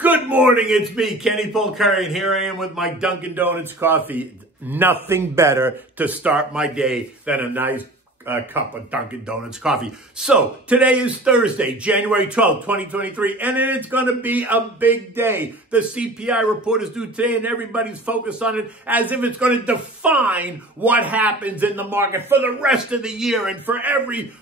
Good morning, it's me, Kenny Polcari, and here I am with my Dunkin' Donuts coffee. Nothing better to start my day than a nice cup of Dunkin' Donuts coffee. So, today is Thursday, January 12th, 2023, and it's going to be a big day. The CPI report is due today, and everybody's focused on it as if it's going to define what happens in the market for the rest of the year and for every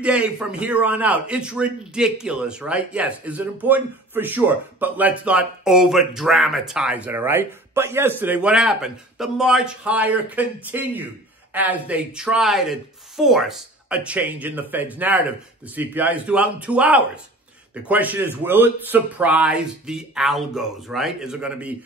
day from here on out. It's ridiculous, right? Yes, is it important? For sure, but let's not over-dramatize it, all right? But yesterday, what happened? The March higher continued as they try to force a change in the Fed's narrative. The CPI is due out in 2 hours. The question is, will it surprise the algos, right? Is it going to be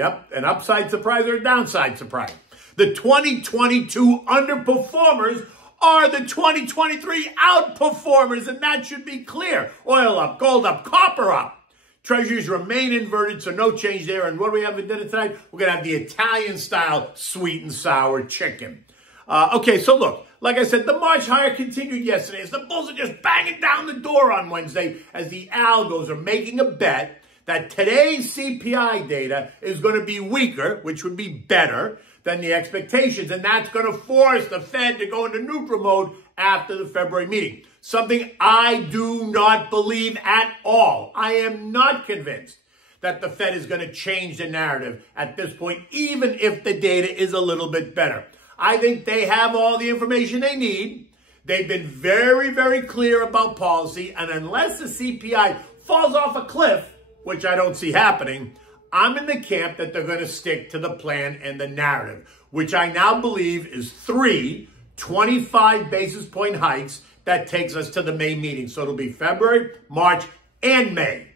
an upside surprise or a downside surprise? The 2022 underperformers are the 2023 outperformers, and that should be clear. Oil up, gold up, copper up. Treasuries remain inverted, so no change there. And what do we have for dinner tonight? We're going to have the Italian-style sweet and sour chicken. Okay, so look, like I said, the March higher continued yesterday as the bulls are just banging down the door on Wednesday as the algos are making a bet that today's CPI data is going to be weaker, which would be better than the expectations, and that's going to force the Fed to go into neutral mode after the February meeting. Something I do not believe at all. I am not convinced that the Fed is going to change the narrative at this point, even if the data is a little bit better. I think they have all the information they need. They've been very, very clear about policy, and unless the CPI falls off a cliff, which I don't see happening, I'm in the camp that they're going to stick to the plan and the narrative, which I now believe is 3 25 basis point hikes that takes us to the May meeting. So it'll be February, March, and May.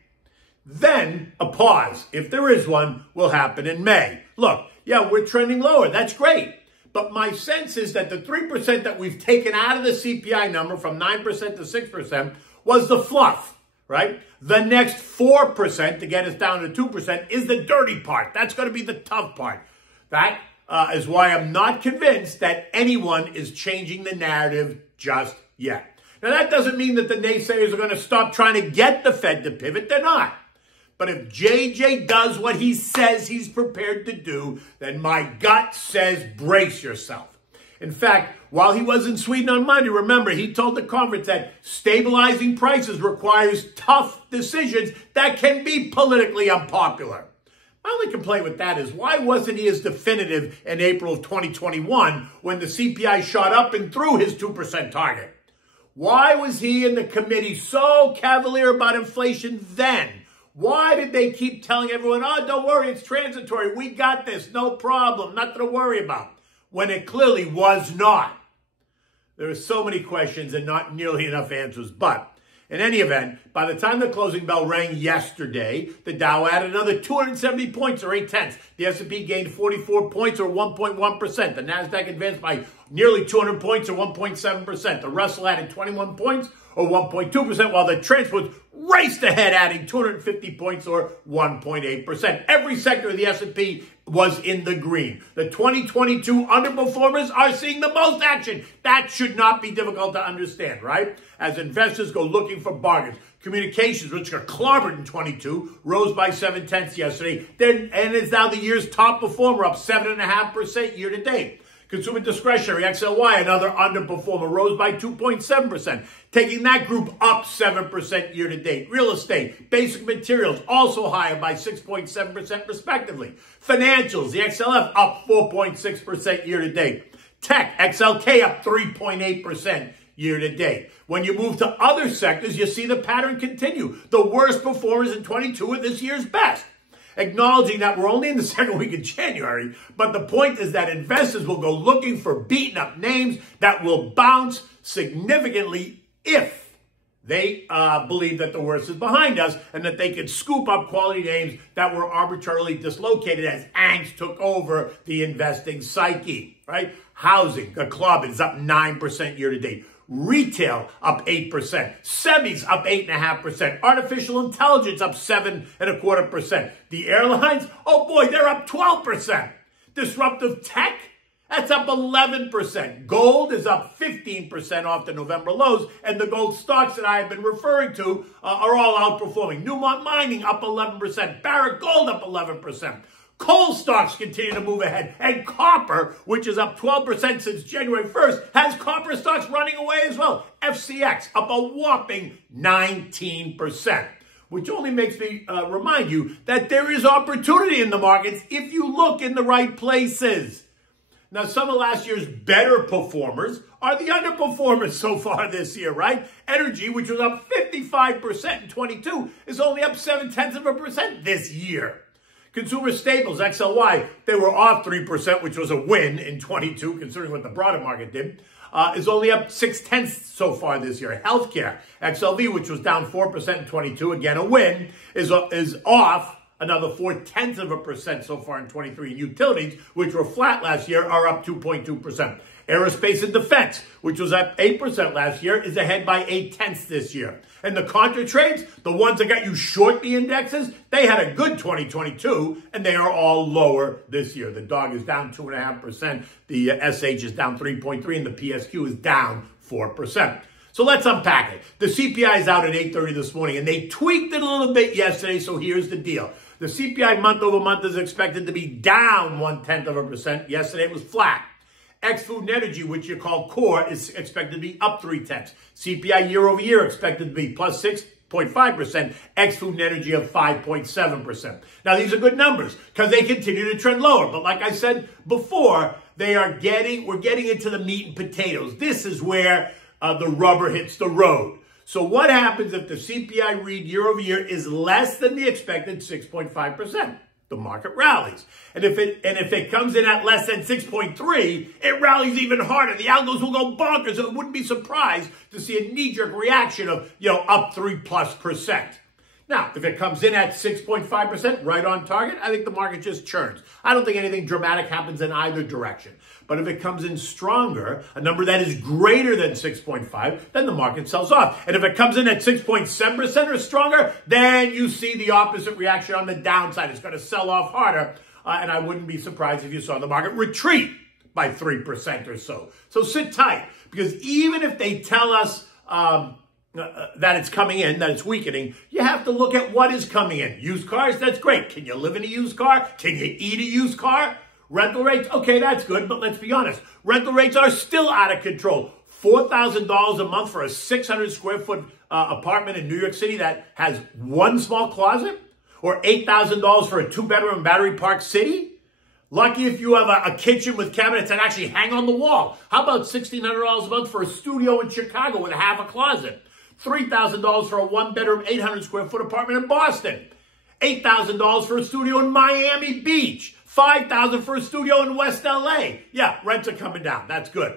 Then a pause, if there is one, will happen in May. Look, yeah, we're trending lower. That's great. But my sense is that the 3% that we've taken out of the CPI number from 9% to 6% was the fluff, right? The next 4% to get us down to 2% is the dirty part. That's going to be the tough part. That is why I'm not convinced that anyone is changing the narrative just yet. Now, that doesn't mean that the naysayers are going to stop trying to get the Fed to pivot. They're not. But if JJ does what he says he's prepared to do, then my gut says brace yourself. In fact, while he was in Sweden on Monday, remember, he told the conference that stabilizing prices requires tough decisions that can be politically unpopular. My only complaint with that is, why wasn't he as definitive in April of 2021 when the CPI shot up and through his 2% target? Why was he in the committee so cavalier about inflation then? Why did they keep telling everyone, oh, don't worry, it's transitory, we got this, no problem, nothing to worry about, when it clearly was not? There are so many questions and not nearly enough answers. But in any event, by the time the closing bell rang yesterday, the Dow added another 270 points or 0.8. The S&P gained 44 points or 1.1%. The Nasdaq advanced by nearly 200 points or 1.7%. The Russell added 21 points or 1.2%, while the transports raced ahead, adding 250 points or 1.8%. Every sector of the S&P was in the green. The 2022 underperformers are seeing the most action. That should not be difficult to understand, right? As investors go looking for bargains. Communications, which are clobbered in 22, rose by 0.7 yesterday, and is now the year's top performer, up 7.5% year to date. Consumer discretionary, XLY, another underperformer, rose by 2.7%, taking that group up 7% year to date. Real estate, basic materials, also higher by 6.7% respectively. Financials, the XLF, up 4.6% year to date. Tech, XLK, up 3.8% year to date. When you move to other sectors, you see the pattern continue. The worst performers in 22 are this year's best. Acknowledging that we're only in the second week of January, but the point is that investors will go looking for beaten up names that will bounce significantly if they believe that the worst is behind us and that they can scoop up quality names that were arbitrarily dislocated as angst took over the investing psyche, right? Housing, the club is up 9% year to date. Retail up 8%, semis up 8.5%, artificial intelligence up 7.25%. The airlines, oh boy, they're up 12%. Disruptive tech That's up 11%. Gold is up 15% off the November lows, and the gold stocks that I have been referring to are all outperforming. Newmont Mining up 11%. Barrick Gold up 11%. Coal stocks continue to move ahead, and copper, which is up 12% since January 1st, has copper stocks running away as well. FCX up a whopping 19%. Which only makes me remind you that there is opportunity in the markets if you look in the right places. Now, some of last year's better performers are the underperformers so far this year, right? Energy, which was up 55% in 22, is only up 0.7% this year. Consumer staples, XLY, they were off 3%, which was a win in 22, considering what the broader market did, is only up 0.6 so far this year. Healthcare, XLV, which was down 4% in 22, again a win, is off another 0.4% so far in 23. And utilities, which were flat last year, are up 2.2%. Aerospace and defense, which was up 8% last year, is ahead by 0.8 this year. And the contra trades, the ones that got you short the indexes, they had a good 2022, and they are all lower this year. The DOG is down 2.5%, the SH is down 3.3%, and the PSQ is down 4%. So let's unpack it. The CPI is out at 8:30 this morning, and they tweaked it a little bit yesterday, so here's the deal. The CPI month over month is expected to be down 0.1%. Yesterday it was flat. Ex-food and energy, which you call core, is expected to be up 0.3. CPI year over year expected to be plus 6.5%. Ex-food and energy of 5.7%. Now, these are good numbers because they continue to trend lower. But like I said before, we're getting into the meat and potatoes. This is where the rubber hits the road. So what happens if the CPI read year over year is less than the expected 6.5%? The market rallies. And if it comes in at less than 6.3, it rallies even harder. The algos will go bonkers. So it wouldn't be surprised to see a knee-jerk reaction of, up 3+%. Now, if it comes in at 6.5%, right on target, I think the market just churns. I don't think anything dramatic happens in either direction. But if it comes in stronger, a number that is greater than 6.5, then the market sells off. And if it comes in at 6.7% or stronger, then you see the opposite reaction on the downside. It's going to sell off harder. And I wouldn't be surprised if you saw the market retreat by 3% or so. So sit tight, because even if they tell us that it's coming in, that it's weakening, you have to look at what is coming in. Used cars, that's great. Can you live in a used car? Can you eat a used car? Rental rates, okay, that's good, but let's be honest. Rental rates are still out of control. $4,000 a month for a 600 square foot apartment in New York City that has one small closet? Or $8,000 for a 2-bedroom Battery Park City? Lucky if you have a kitchen with cabinets that actually hang on the wall. How about $1,600 a month for a studio in Chicago with half a closet? $3,000 for a 1-bedroom, 800 square foot apartment in Boston. $8,000 for a studio in Miami Beach. $5,000 for a studio in West LA. Yeah, rents are coming down. That's good.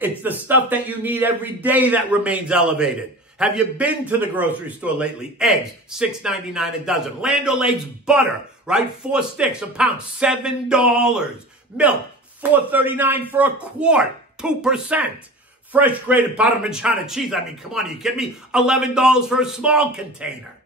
It's the stuff that you need every day that remains elevated. Have you been to the grocery store lately? Eggs, $6.99 a dozen. Land O'Lakes butter, right? 4 sticks a pound, $7. Milk, $4.39 for a quart, 2%. Fresh grated Parmigiana cheese, I mean, come on, are you kidding me? $11 for a small container.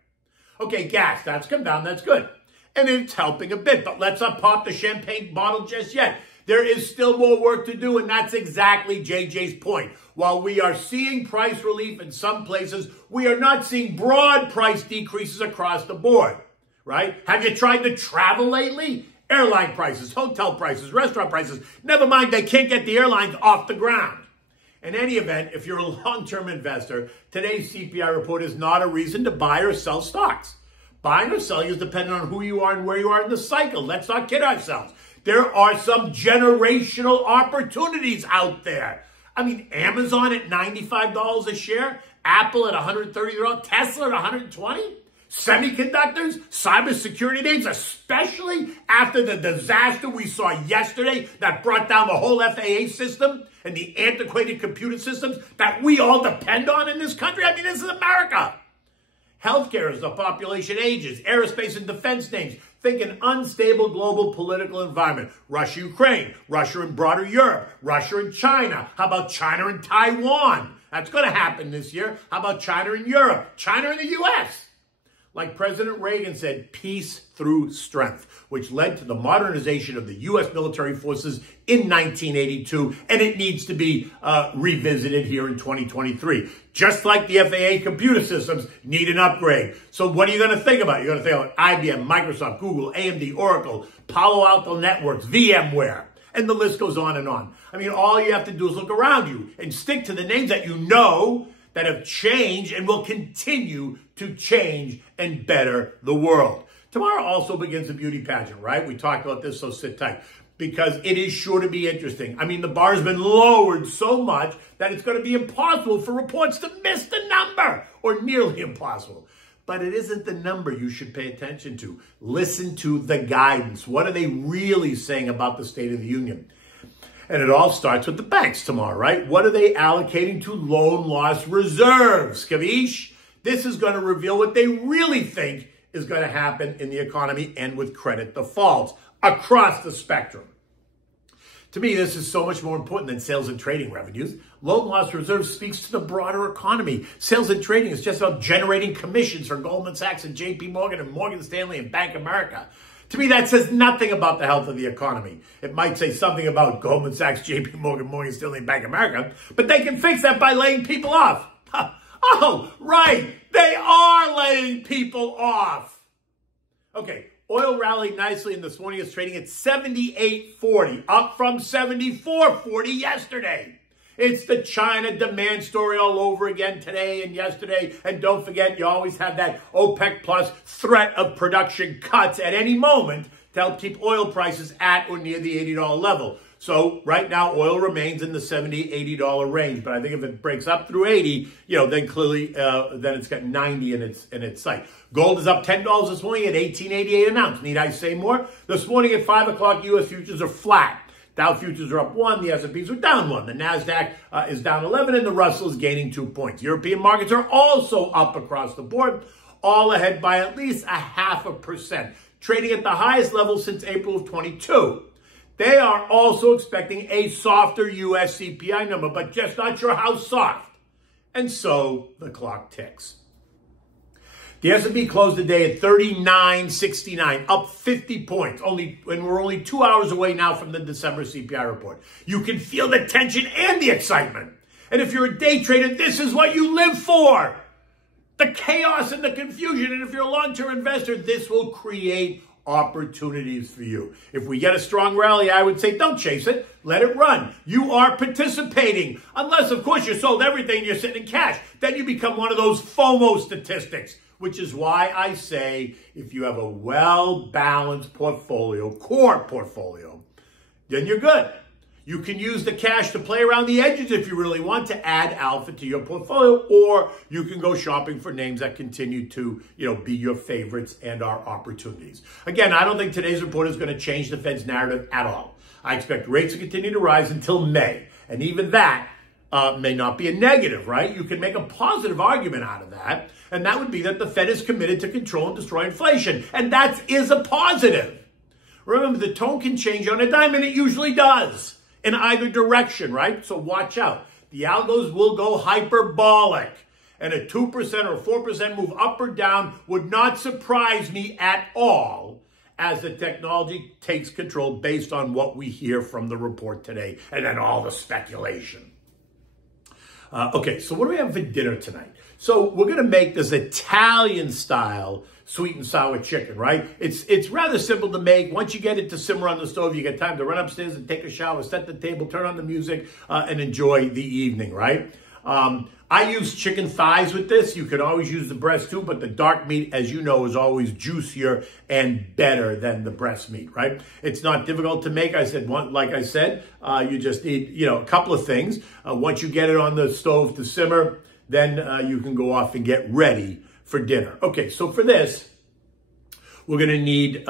Okay, gas, that's come down, that's good. And it's helping a bit, but let's not pop the champagne bottle just yet. There is still more work to do, and that's exactly JJ's point. While we are seeing price relief in some places, we are not seeing broad price decreases across the board, right? Have you tried to travel lately? Airline prices, hotel prices, restaurant prices. Never mind, they can't get the airlines off the ground. In any event, if you're a long-term investor, today's CPI report is not a reason to buy or sell stocks. Buying or selling is dependent on who you are and where you are in the cycle. Let's not kid ourselves. There are some generational opportunities out there. I mean, Amazon at $95 a share, Apple at $130, Tesla at $120. Semiconductors, cybersecurity names, especially after the disaster we saw yesterday that brought down the whole FAA system and the antiquated computer systems that we all depend on in this country. I mean, this is America. Healthcare as the population ages, aerospace and defense names. Think an unstable global political environment. Russia, Ukraine, Russia and broader Europe, Russia and China. How about China and Taiwan? That's going to happen this year. How about China and Europe, China and the U.S.? Like President Reagan said, peace through strength, which led to the modernization of the U.S. military forces in 1982, and it needs to be revisited here in 2023. Just like the FAA computer systems need an upgrade. So what are you going to think about? You're going to think about IBM, Microsoft, Google, AMD, Oracle, Palo Alto Networks, VMware, and the list goes on and on. I mean, all you have to do is look around you and stick to the names that you know that have changed and will continue to change and better the world. Tomorrow also begins the beauty pageant, right? We talked about this, so sit tight, because it is sure to be interesting. I mean, the bar has been lowered so much that it's going to be impossible for reports to miss the number, or nearly impossible. But it isn't the number you should pay attention to. Listen to the guidance. What are they really saying about the State of the Union? And it all starts with the banks tomorrow, right? What are they allocating to loan loss reserves? Kavish? This is going to reveal what they really think is going to happen in the economy and with credit defaults across the spectrum. To me, this is so much more important than sales and trading revenues. Loan loss reserves speaks to the broader economy. Sales and trading is just about generating commissions for Goldman Sachs and JP Morgan and Morgan Stanley and Bank of America. To me, that says nothing about the health of the economy. It might say something about Goldman Sachs, JP Morgan, Morgan Stanley, and Bank of America, but they can fix that by laying people off. Oh, right. They are laying people off. Okay, oil rallied nicely, and this morning it's trading at $78.40, up from $74.40 yesterday. It's the China demand story all over again today and yesterday. And don't forget, you always have that OPEC plus threat of production cuts at any moment to help keep oil prices at or near the $80 level. So right now, oil remains in the $70, $80 range. But I think if it breaks up through 80, then clearly, then it's got 90 in its sight. Gold is up $10 this morning at $18.88 an ounce. Need I say more? This morning at 5 o'clock, U.S. futures are flat. Dow futures are up 1, the S&Ps are down 1. The NASDAQ is down 11, and the Russell is gaining 2 points. European markets are also up across the board, all ahead by at least 0.5%, trading at the highest level since April of 22. They are also expecting a softer U.S. CPI number, but just not sure how soft. And so the clock ticks. The S&P closed the day at 39.69, up 50 points. And we're only 2 hours away now from the December CPI report. You can feel the tension and the excitement. And if you're a day trader, this is what you live for. The chaos and the confusion. And if you're a long-term investor, this will create opportunities for you. If we get a strong rally, I would say don't chase it. Let it run. You are participating. Unless, of course, you sold everything and you're sitting in cash. Then you become one of those FOMO statistics. Which is why I say if you have a well-balanced portfolio, core portfolio, then you're good. You can use the cash to play around the edges if you really want to add alpha to your portfolio, or you can go shopping for names that continue to, be your favorites and are opportunities. Again, I don't think today's report is going to change the Fed's narrative at all. I expect rates to continue to rise until May, and even that may not be a negative, right? You can make a positive argument out of that, and that would be that the Fed is committed to control and destroy inflation, and that is a positive. Remember, the tone can change on a dime, and it usually does, in either direction, right? So watch out. The algos will go hyperbolic, and a 2% or 4% move up or down would not surprise me at all as the technology takes control based on what we hear from the report today, and then all the speculation. Okay, so what do we have for dinner tonight? So we're going to make this Italian-style sweet and sour chicken, right? It's rather simple to make. Once you get it to simmer on the stove, you get time to run upstairs and take a shower, set the table, turn on the music, and enjoy the evening, right? I use chicken thighs with this. You can always use the breast too, but the dark meat, as you know, is always juicier and better than the breast meat, right? It's not difficult to make. Like I said, you just need, a couple of things. Once you get it on the stove to simmer, then you can go off and get ready for dinner. Okay, so for this, we're going to need,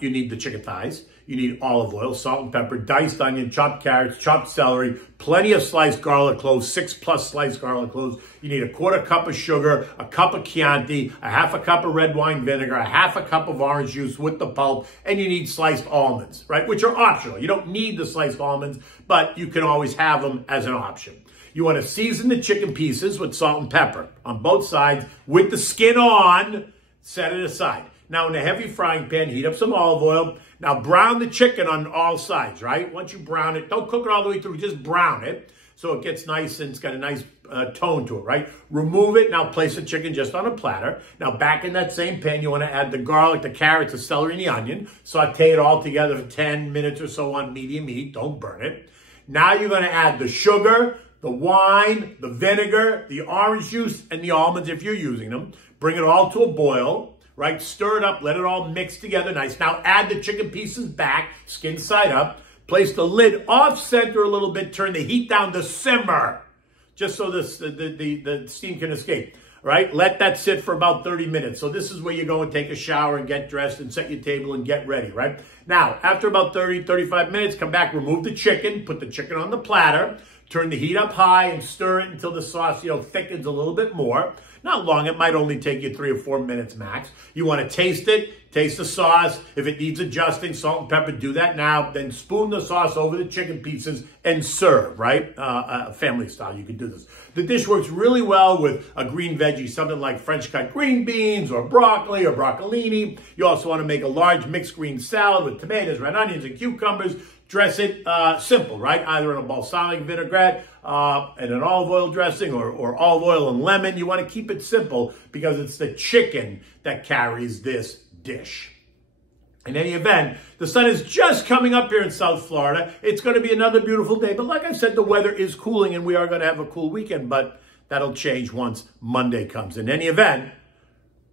you need the chicken thighs. You need olive oil, salt and pepper, diced onion, chopped carrots, chopped celery, plenty of sliced garlic cloves, 6+ sliced garlic cloves. You need a 1/4 cup of sugar, a cup of Chianti, a 1/2 cup of red wine vinegar, a 1/2 cup of orange juice with the pulp, and you need sliced almonds, right? Which are optional. You don't need the sliced almonds, but you can always have them as an option. You want to season the chicken pieces with salt and pepper on both sides with the skin on. Set it aside. Now, in a heavy frying pan, heat up some olive oil. Now, brown the chicken on all sides, right? Once you brown it, don't cook it all the way through. Just brown it so it gets nice and it's got a nice tone to it, right? Remove it. Now, place the chicken just on a platter. Now, back in that same pan, you want to add the garlic, the carrots, the celery, and the onion. Saute it all together for 10 minutes or so on medium heat. Don't burn it. Now, you're going to add the sugar, the wine, the vinegar, the orange juice, and the almonds if you're using them. Bring it all to a boil. Right, stir it up, let it all mix together nice. Now add the chicken pieces back, skin side up. Place the lid off center a little bit. Turn the heat down to simmer, just so the steam can escape. Right, let that sit for about 30 minutes. So this is where you go and take a shower and get dressed and set your table and get ready. Right now, after about 35 minutes, come back, remove the chicken, put the chicken on the platter. Turn the heat up high and stir it until the sauce, thickens a little bit more. Not long. It might only take you 3 or 4 minutes max. You want to taste it. Taste the sauce. If it needs adjusting, salt and pepper, do that now. Then spoon the sauce over the chicken pieces and serve, right? Family style, you can do this. The dish works really well with a green veggie, something like French cut green beans or broccoli or broccolini. You also want to make a large mixed green salad with tomatoes, red onions, and cucumbers. Dress it simple, right? Either in a balsamic vinaigrette and an olive oil dressing or olive oil and lemon. You want to keep it simple because it's the chicken that carries this dish. In any event, the sun is just coming up here in South Florida. It's going to be another beautiful day. But like I said, the weather is cooling and we are going to have a cool weekend. But that'll change once Monday comes. In any event,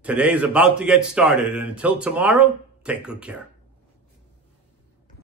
today is about to get started. And until tomorrow, take good care.